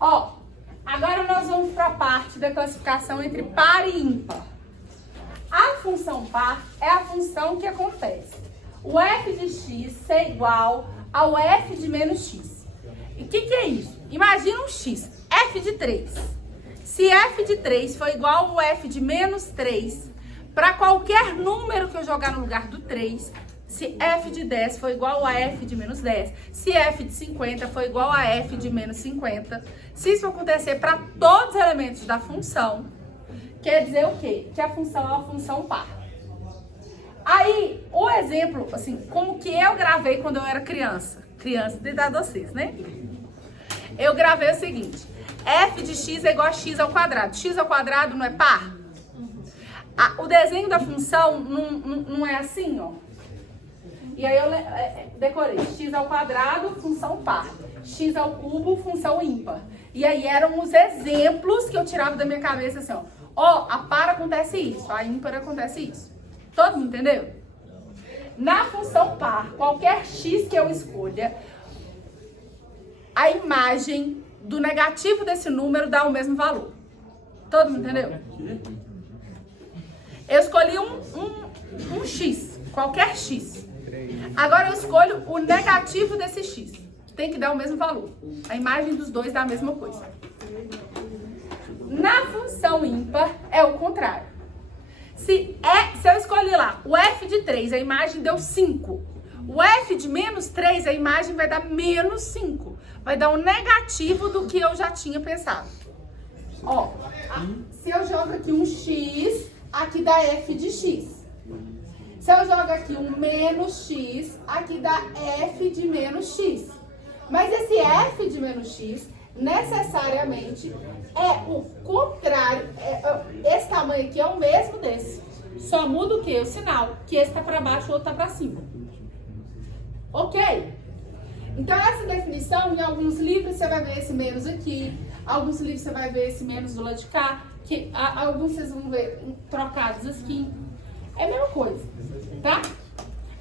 Ó, agora nós vamos para a parte da classificação entre par e ímpar. A função par é a função que acontece o f de x ser igual ao f de menos x. E o que é isso? Imagina um x, f de 3. Se f de 3 for igual ao f de menos 3, para qualquer número que eu jogar no lugar do 3, se f de 10 for igual a f de menos 10, se f de 50 for igual a f de menos 50, se isso acontecer para todos os elementos da função, quer dizer o quê? Que a função é uma função par. Aí, o exemplo, assim, como que eu gravei quando eu era criança de idade de vocês, né? Eu gravei o seguinte, f de x é igual a x ao quadrado. X ao quadrado não é par? O desenho da função não é assim, ó. E aí eu decorei, x ao quadrado, função par. X ao cubo, função ímpar. E aí eram os exemplos que eu tirava da minha cabeça assim, ó. Ó, a par acontece isso, a ímpar acontece isso. Todo mundo entendeu? Na função par, qualquer x que eu escolha, a imagem do negativo desse número dá o mesmo valor. Todo mundo entendeu? Eu escolhi um x, qualquer x. Agora eu escolho o negativo desse x. Tem que dar o mesmo valor. A imagem dos dois dá a mesma coisa. Na função ímpar é o contrário. Se eu escolher lá o f de 3, a imagem deu 5. O f de menos 3, a imagem vai dar menos 5. Vai dar um negativo do que eu já tinha pensado. Ó, se eu jogo aqui um x, aqui dá f de x. Se eu jogo aqui um menos x, aqui dá f de menos x. Mas esse f de menos x, necessariamente, é o contrário. Esse tamanho aqui é o mesmo desse. Só muda o quê? O sinal. Que esse tá para baixo, o outro tá para cima. Ok? Então, essa definição, em alguns livros você vai ver esse menos aqui. Alguns livros você vai ver esse menos do lado de cá. Alguns vocês vão ver trocados assim. É a mesma coisa, tá?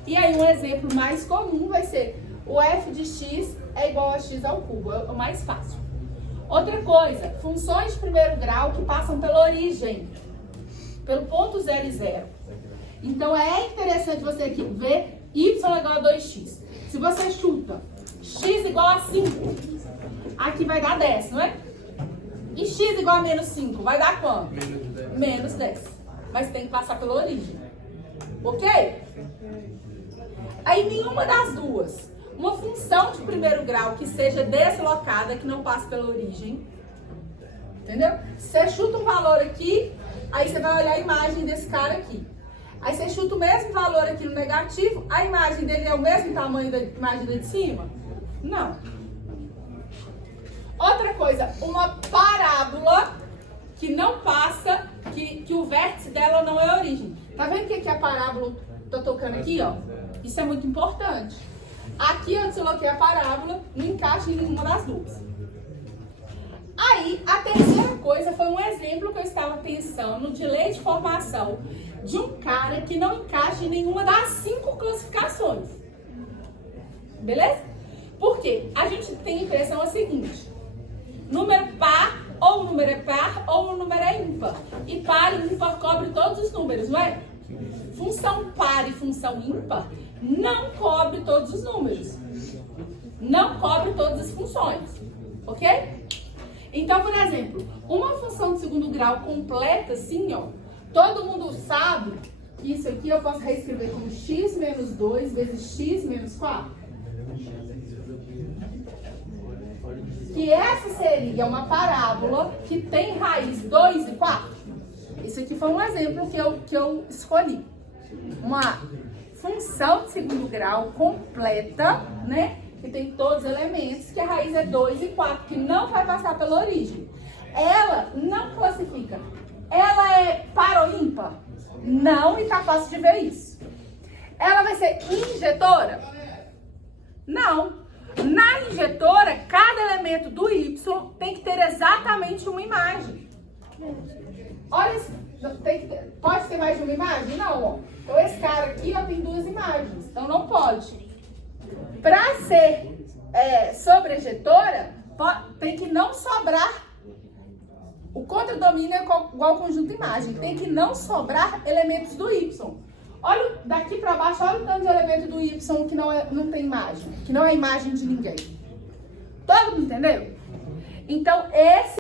E aí, um exemplo mais comum vai ser o f de x é igual a x ao cubo. É o mais fácil. Outra coisa, funções de primeiro grau que passam pela origem, pelo ponto 0 e 0. Então, é interessante você aqui ver y igual a 2x. Se você chuta x igual a 5, aqui vai dar 10, não é? E x igual a menos 5, vai dar quanto? Menos 10. Mas tem que passar pela origem. Ok? Aí, nenhuma das duas. Uma função de primeiro grau que seja deslocada, que não passe pela origem. Entendeu? Você chuta um valor aqui, aí você vai olhar a imagem desse cara aqui. Aí você chuta o mesmo valor aqui no negativo, a imagem dele é o mesmo tamanho da imagem de cima? Não. Outra coisa, uma parábola que não passa, que o vértice dela não é a origem. Tá vendo que aqui a parábola, tô tocando aqui, ó? Isso é muito importante. Aqui eu desloquei a parábola, não encaixa em nenhuma das duas. Aí, a terceira coisa foi um exemplo que eu estava pensando de lei de formação de um cara que não encaixa em nenhuma das 5 classificações. Beleza? Por quê? A gente tem a impressão a seguinte: número par, ou o número é par, ou o número é ímpar. E par e ímpar cobre todos os números, não é? Função par e função ímpar não cobre todos os números. Não cobre todas as funções. Ok? Então, por exemplo, uma função de segundo grau completa, assim, ó, todo mundo sabe que isso aqui eu posso reescrever como x menos 2 vezes x menos 4. Que essa seria uma parábola que tem raiz 2 e 4. Isso aqui foi um exemplo que eu escolhi. Uma função de segundo grau completa, né? Que tem todos os elementos, que a raiz é 2 e 4, que não vai passar pela origem. Ela não classifica. Ela é par ou ímpar? Não, e tá fácil de ver isso. Ela vai ser injetora? Não. Na injetora, cada elemento do Y tem que ter exatamente uma imagem. Olha, pode ter mais de uma imagem? Não, ó. Então esse cara aqui, ó, tem 2 imagens. Então não pode. Para ser sobrejetora, tem que que não sobrar. O contradomínio é igual ao conjunto imagem. Tem que não sobrar elementos do Y. Olha daqui para baixo, olha o tanto de elemento do Y que não tem imagem. Que não é imagem de ninguém. Todo mundo entendeu? Então, esse